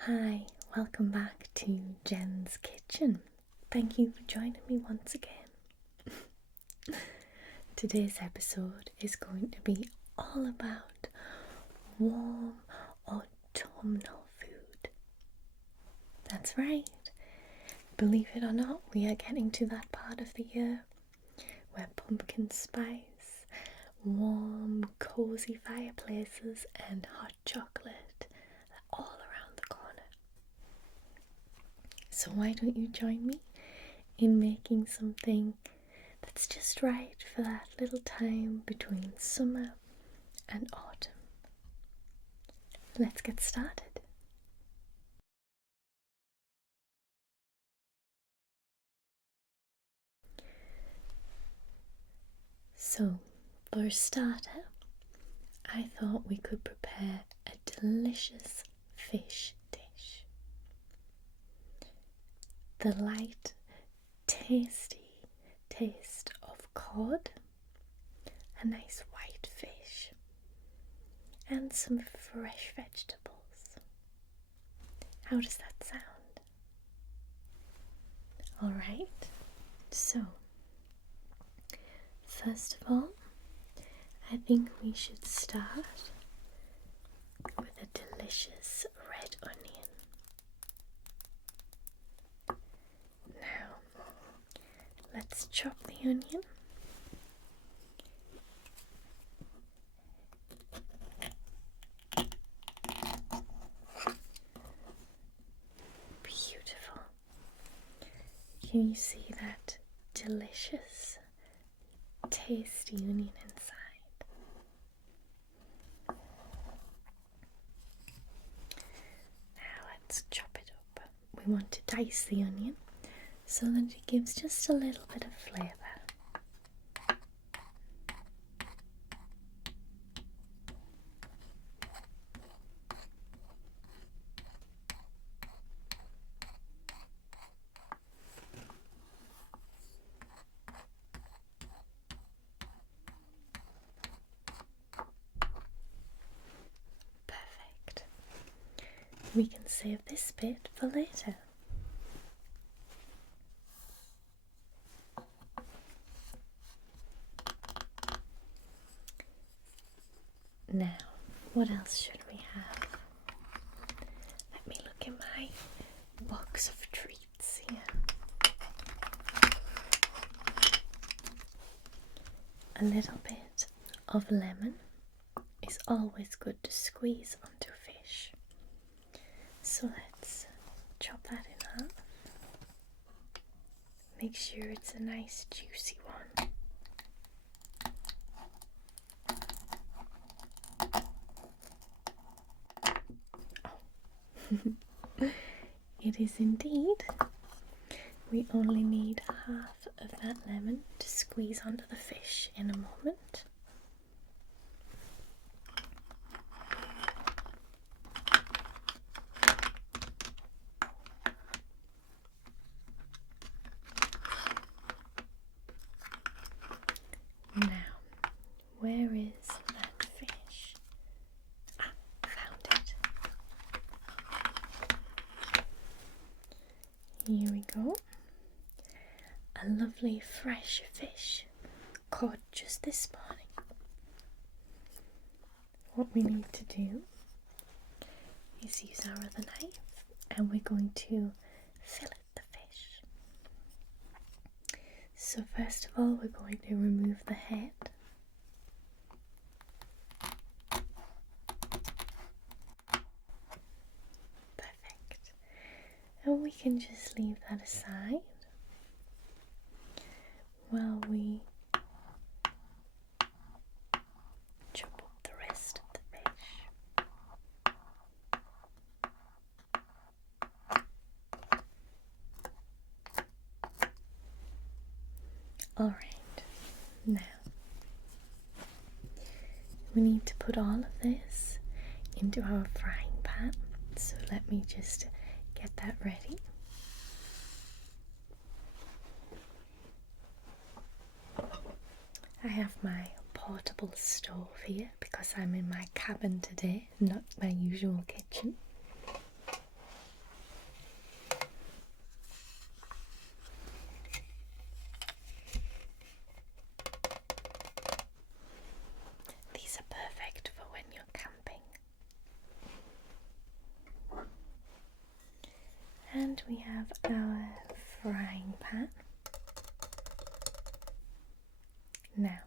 Hi, welcome back to Jen's Kitchen. Thank you for joining me once again. Today's episode is going to be all about warm autumnal food. That's right. Believe it or not, we are getting to that part of the year where pumpkin spice, warm, cozy fireplaces, and hot chocolate are all around the corner. So why don't you join me in making something that's just right for that little time between summer and autumn. Let's get started. So, for a starter, I thought we could prepare a delicious fish dish. The light, tasty taste of cod, a nice white fish, and some fresh vegetables. How does that sound? Alright, so first of all, I think we should start with a delicious red onion. Now, let's chop the onion. Beautiful. Can you see that delicious, tasty onion inside? Now let's chop it up. We want to dice the onion so that it gives just a little bit of flavour. Perfect. We can save this bit for later. Now, what else should we have? Let me look in my box of treats here. A little bit of lemon is always good to squeeze onto fish. So let's chop that in half. Make sure it's a nice juicy one. It is indeed. We only need half of that lemon to squeeze onto the fish in a moment. Now, where is that fish? Ah, found it. Here we go. A lovely fresh fish caught just this morning. What we need to do is use our other knife and we're going to fillet the fish. So first of all, we're going to remove the head. Perfect. And we can just leave that aside while we chop up the rest of the fish. Alright, now we need to put all of this into our frying pan, so let me just get that ready. I have my portable stove here because I'm in my cabin today, not my usual kitchen. we have our frying pan. Now,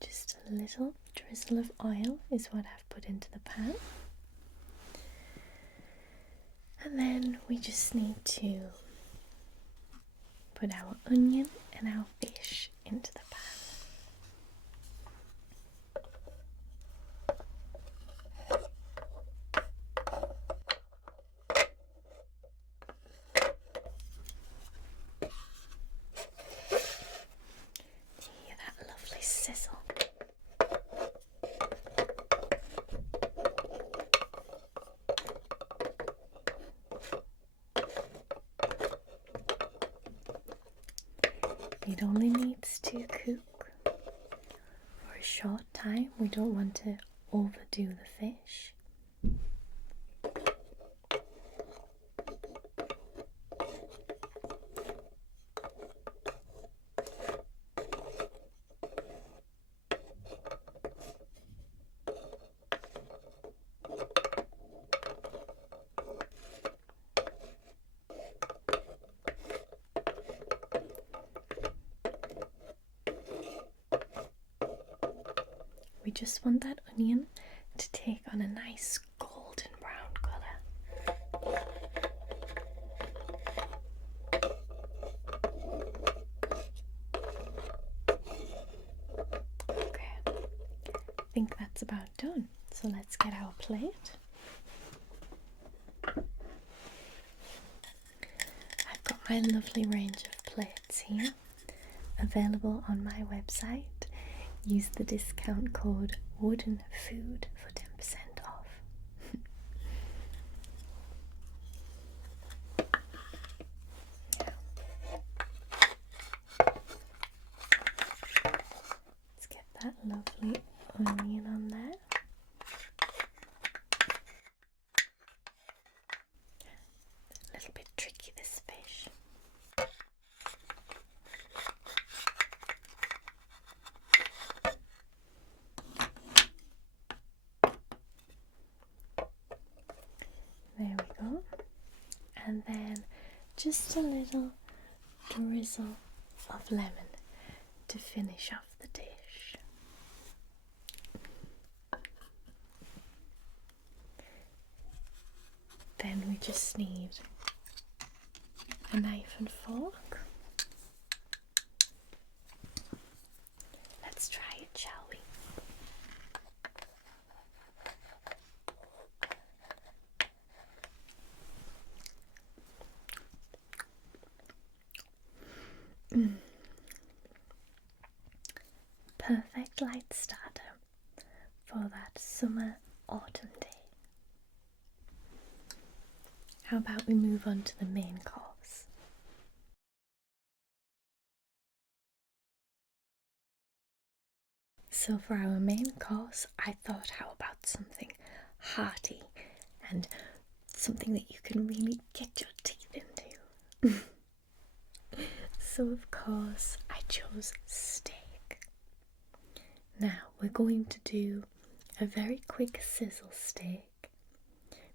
just a little drizzle of oil is what I've put into the pan. And then we just need to put our onion and our fish into the pan. Hear that lovely sizzle. It only needs to cook for a short time. We don't want to overdo the fish. We just want that onion to take on a nice golden brown colour. Okay, I think that's about done. So let's get our plate. I've got my lovely range of plates here, available on my website. Use the discount code WoodenFood for 10% off. Let's get that lovely onion on there. A little bit tricky, this fish. There we go. And then just a little drizzle of lemon to finish off the dish. Then we just need a knife and fork. Let's try it, shall we? Perfect light starter for that summer autumn day. How about we move on to the main course? So for our main course, I thought, how about something hearty and something that you can really get your teeth into? So of course I chose steak. Now we're going to do a very quick sizzle steak,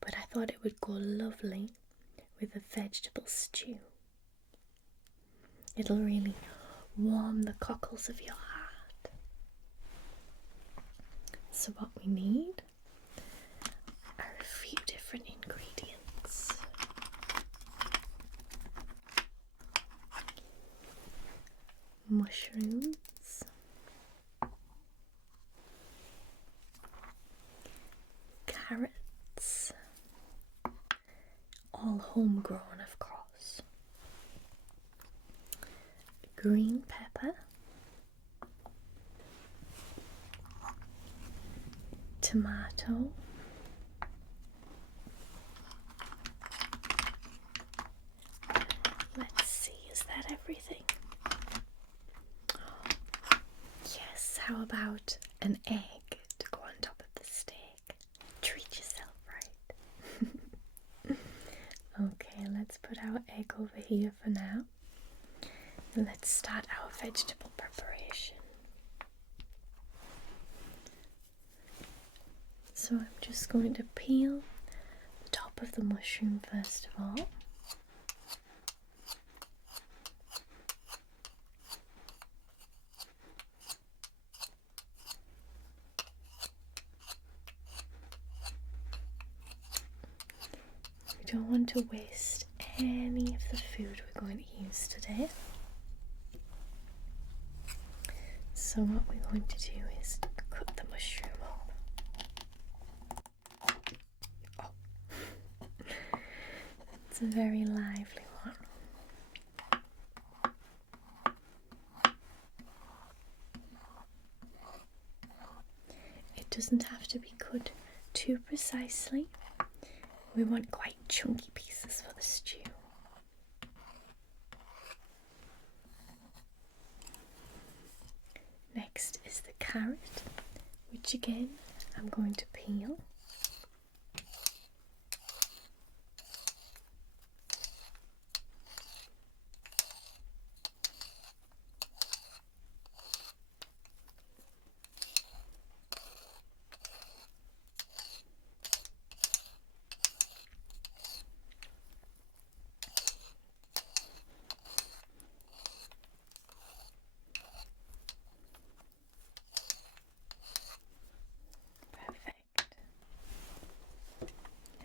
but I thought it would go lovely with a vegetable stew. It'll really warm the cockles of your heart. So what we need are a few different ingredients. Mushrooms, carrots, all homegrown of course, green pepper, tomato, let's see, is that everything? Yes, how about an egg to go on top of the steak? Treat yourself, right? Okay, let's put our egg over here for now. And let's start our vegetable preparation. So I'm just going to peel the top of the mushroom first of all. don't want to waste any of the food we're going to use today. So what we're going to do is cut the mushroom up. Oh, it's a very lively one. It doesn't have to be cut too precisely. We want quite chunky pieces for the stew. Next is the carrot, which again I'm going to peel.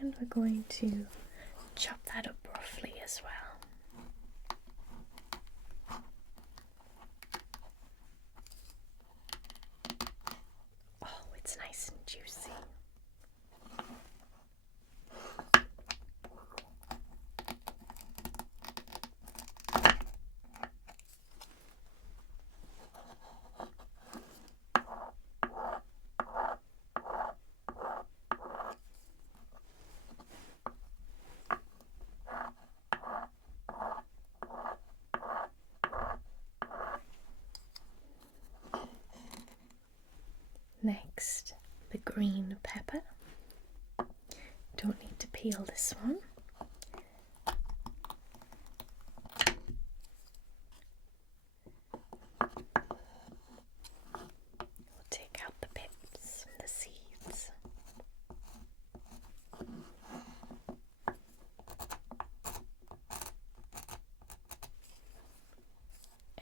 And we're going to chop that up roughly as well. Oh, it's nice and juicy. Next, the green pepper. Don't need to peel this one. We'll take out the pips and the seeds.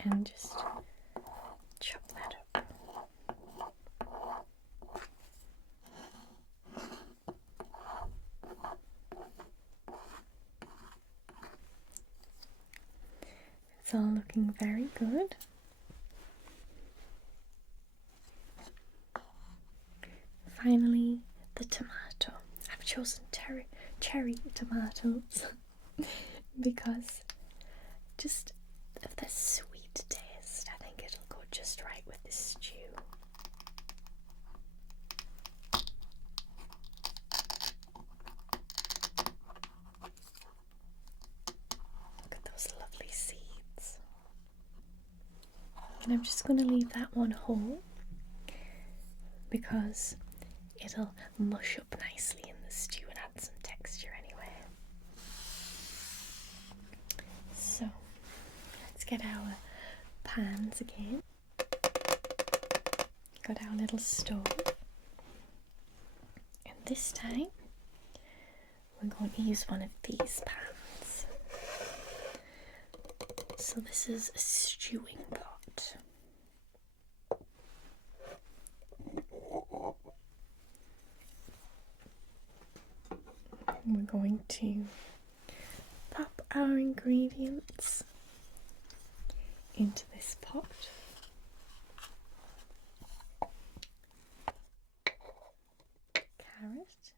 And just chop that up. It's all looking very good. Finally, the tomato. I've chosen cherry tomatoes because just of the sweet taste, I think it'll go just right with this stew. Look at those lovely seeds. And I'm just going to leave that one whole because it'll mush up nicely in the stew and add some texture anyway. So let's get our pans again. Got our little stove, and this time we're going to use one of these pans. So this is a stewing pot. We're going to pop our ingredients into this pot. Carrot,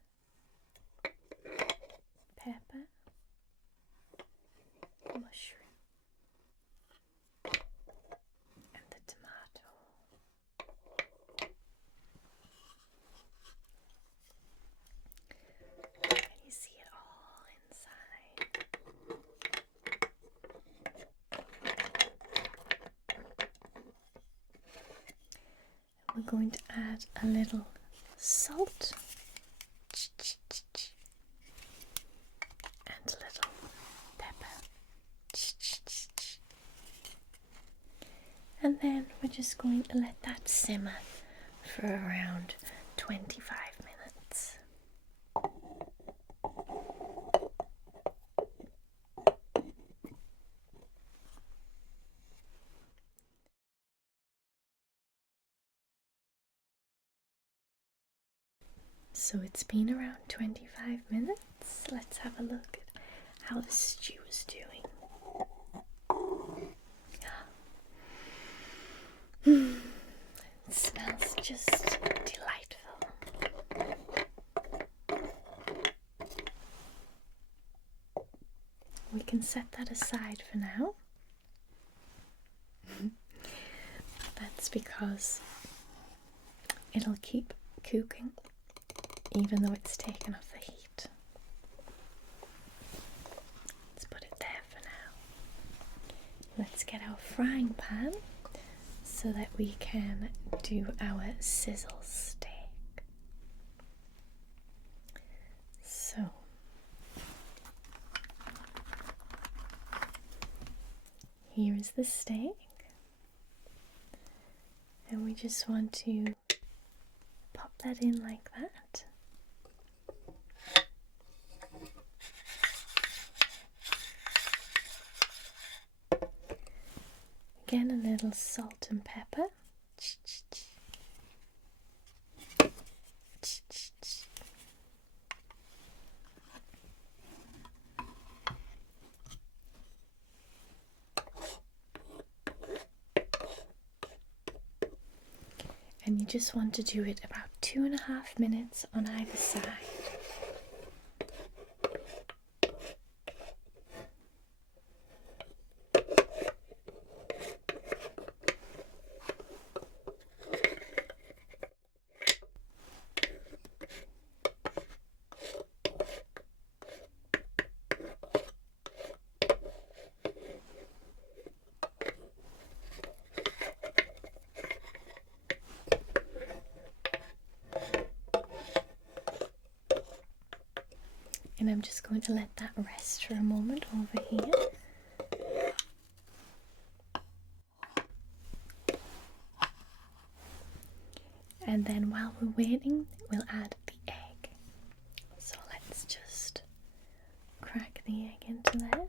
pepper, mushroom, and the tomato. And you see it all inside. And we're going to add a little salt and a little pepper. And then we're just going to let that simmer for around 25 minutes. So it's been around 25 minutes. Let's have a look at how the stew is doing. It smells just delightful. We can set that aside for now. That's because it'll keep cooking even though it's taken off the heat. Let's put it there for now. Let's get our frying pan so that we can do our sizzle steak. So here is the steak, and we just want to pop that in like that. Again, a little salt and pepper. And you just want to do it about 2.5 minutes on either side. And I'm just going to let that rest for a moment over here. And then while we're waiting, we'll add the egg. So let's just crack the egg into there.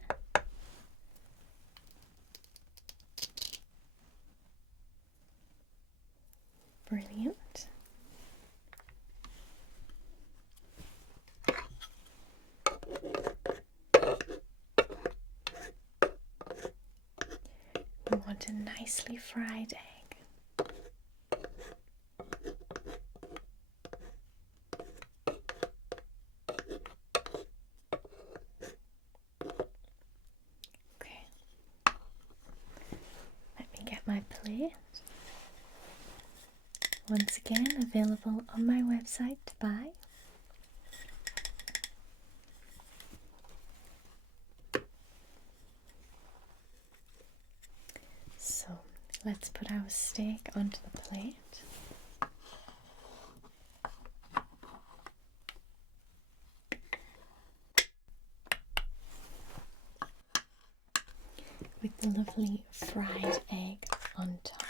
Brilliant. We want a nicely fried egg. Okay. Let me get my plate. Once again, available on my website to buy. So let's put our steak onto the plate. With the lovely fried egg on top.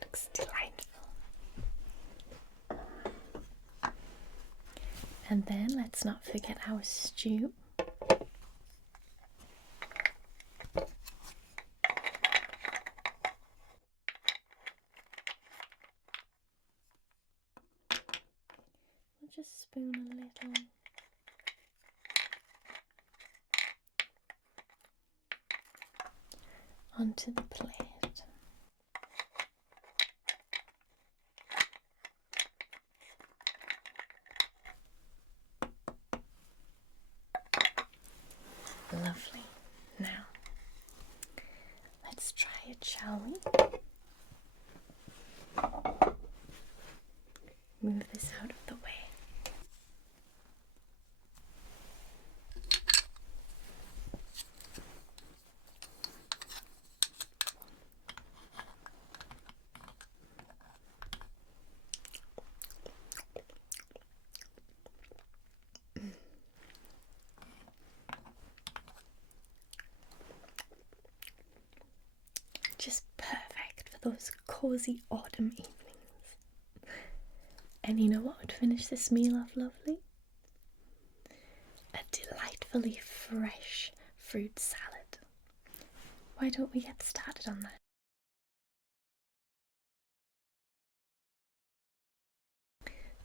Looks delightful. And then let's not forget our stew. We'll just spoon a little. Onto the plate. Lovely. Now, let's try it, shall we? Move this out of the way. Just perfect for those cozy autumn evenings. And you know what would finish this meal off lovely? A delightfully fresh fruit salad why don't we get started on that?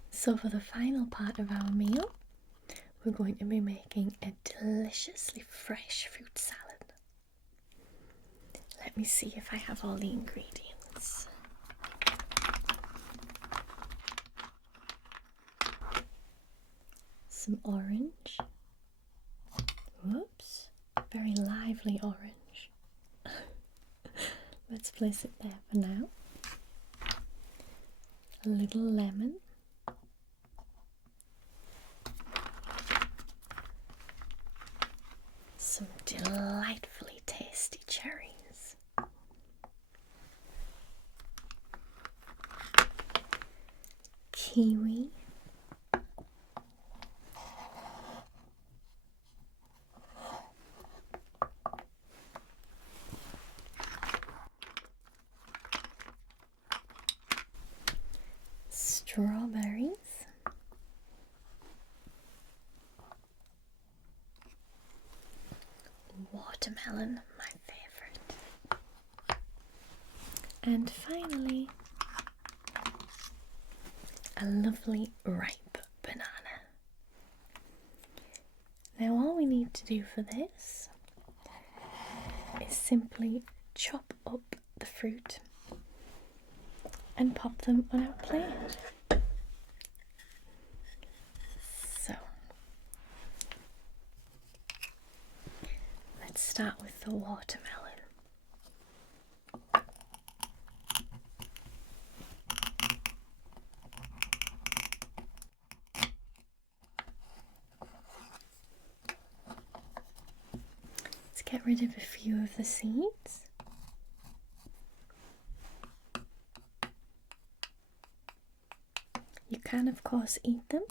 So for the final part of our meal, we're going to be making a deliciously fresh fruit salad. Let me see if I have all the ingredients. Some orange. Whoops, very lively orange. Let's place it there for now. A little lemon. Some delightfully tasty cherries. Kiwi. Strawberries. Watermelon, my favourite. And finally, a lovely ripe banana. Now all we need to do for this is simply chop up the fruit and pop them on our plate. So, let's start with the watermelon. Let's get rid of a few of the seeds. You can, of course, eat them.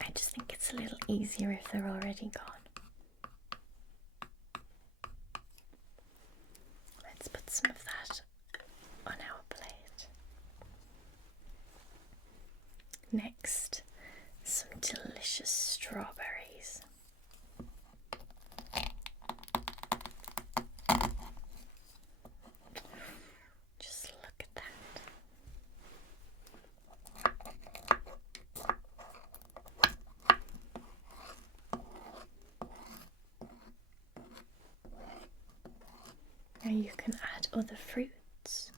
I just think it's a little easier if they're already gone. Let's put some of that on our plate. Next, some delicious strawberries. Just look at that. Now you can add other fruits.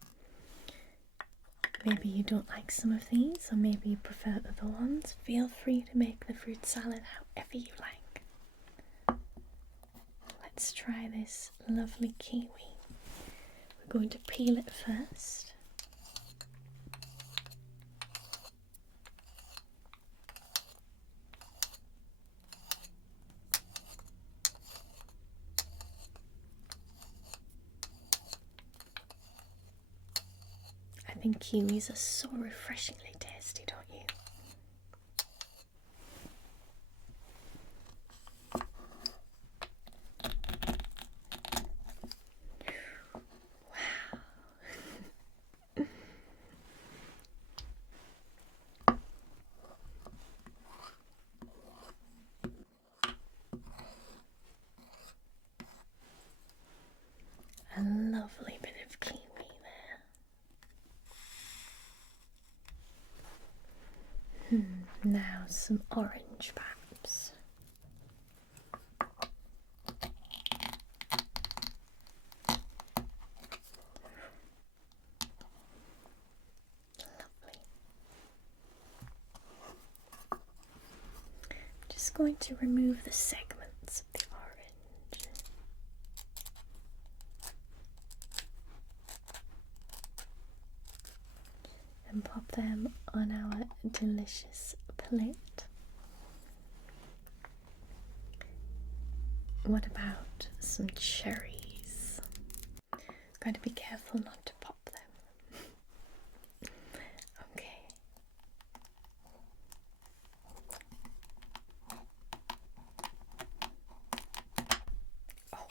Maybe you don't like some of these, or maybe you prefer other ones. Feel free to make the fruit salad however you like. Let's try this lovely kiwi. We're going to peel it first. I think kiwis are so refreshingly tasty, don't you? Wow. A lovely bit of kiwi there. Now some orange perhaps. Lovely. Just going to remove the segments of the orange. And pop them on our delicious plate. What about some cherries? Got to be careful not to pop them. Okay. Oh.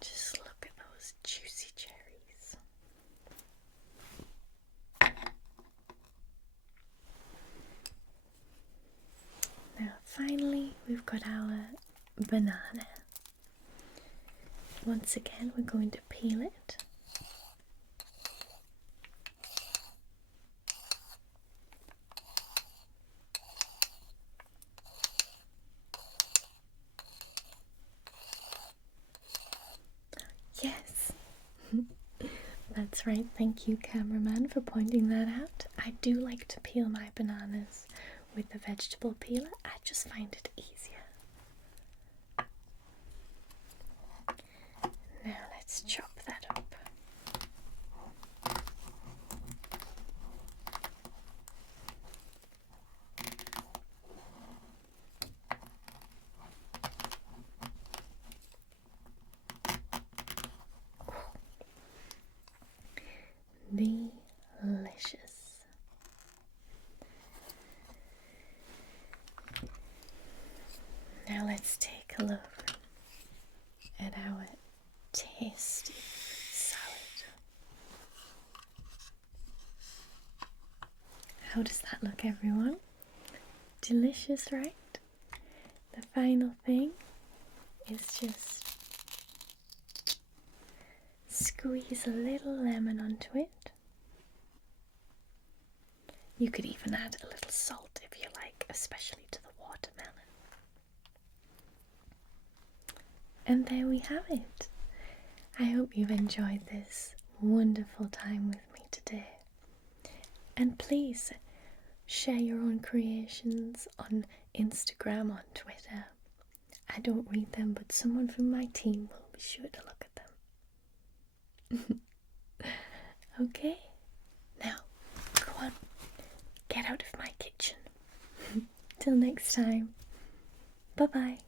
Just look at those juicy cherries. Now, finally, we've got our banana. Once again, we're going to peel it. Yes, that's right. Thank you, cameraman, for pointing that out. I do like to peel my bananas with the vegetable peeler. I just find it easier. Now let's chop that up. Delicious. Now let's take a look at our tasty salad. How does that look, everyone? Delicious, right? The final thing is just squeeze a little lemon onto it. You could even add a little salt if you like, especially to the watermelon. And there we have it. I hope you've enjoyed this wonderful time with me today. And please share your own creations on Instagram, on Twitter. I don't read them, but someone from my team will be sure to look at them. Okay, now go on, get out of my kitchen. Till next time, bye bye.